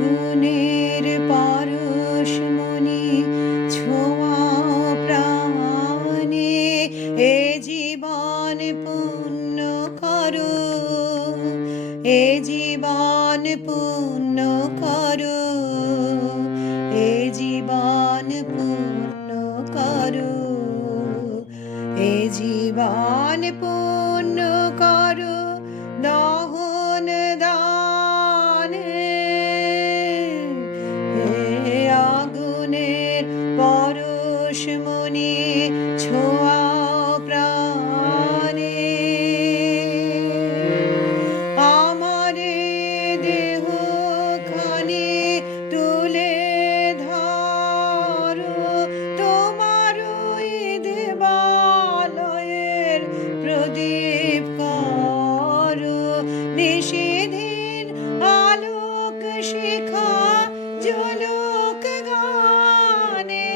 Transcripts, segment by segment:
আগুনের পরশমণি ছোঁয়াও প্রাণে, এ জীবন পূর্ণ করো, এ জীবন পূর্ণ করো, এ জীবন পূর্ণ করো, এ জীবন পূর্ণ করো দহন দানে। হে আগুনের পরশমণি ছোঁয়াও প্রাণে, আমারে দেহ খানি তুলে ধরো, তোমার ওই দেবালয়ের প্রদীপ করো, নিশিদিন আলোক শিখা জ্বলুক গানে,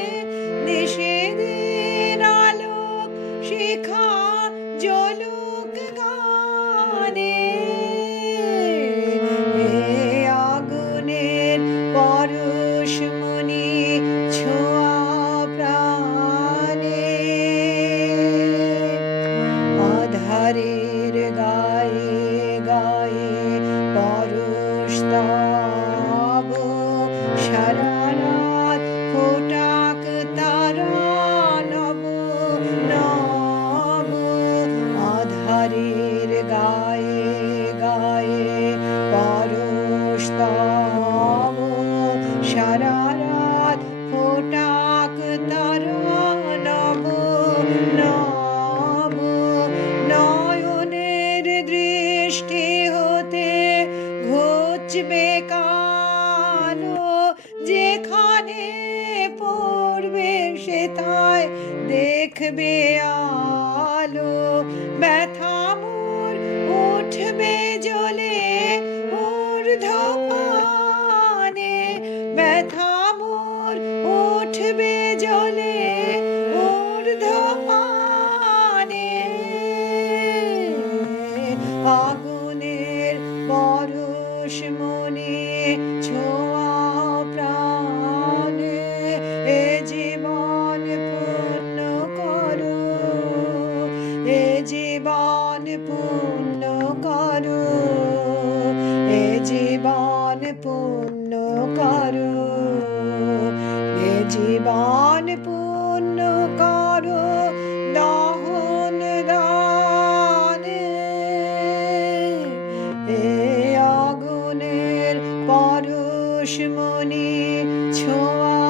নিশিদিন আলোক শিখা জ্বলুক গানে। হে আগুনের পরশমণি ছোঁয়াও প্রাণে, আধারের গায়ে গায়ে পরশ তব, সারা রাত ফোটাক তারা নব নব। আধারের গায়ে গায়ে পরশ তব, সারা রাত ফোটাক তারা নব নব। নয়নের দৃষ্টি হতে ঘুচবে কালো, যেখানে পড়বে সেথায় দেখবে আলো, ব্যথা মোর উঠবে জ্বলে ঊর্ধ্বপানে, ব্যথা মোর উঠবে জ্বলে ঊর্ধ্বপানে। আগুনের পরশমণি ছোঁয়াও প্রাণে, এ জীবন পূর্ণ করো, এ জীবন পূর্ণ করো, এ জীবন পূর্ণ করো, এ জীবন পূর্ণ করো দহন দানে। এ আগুনের পরশমণি ছোঁয়া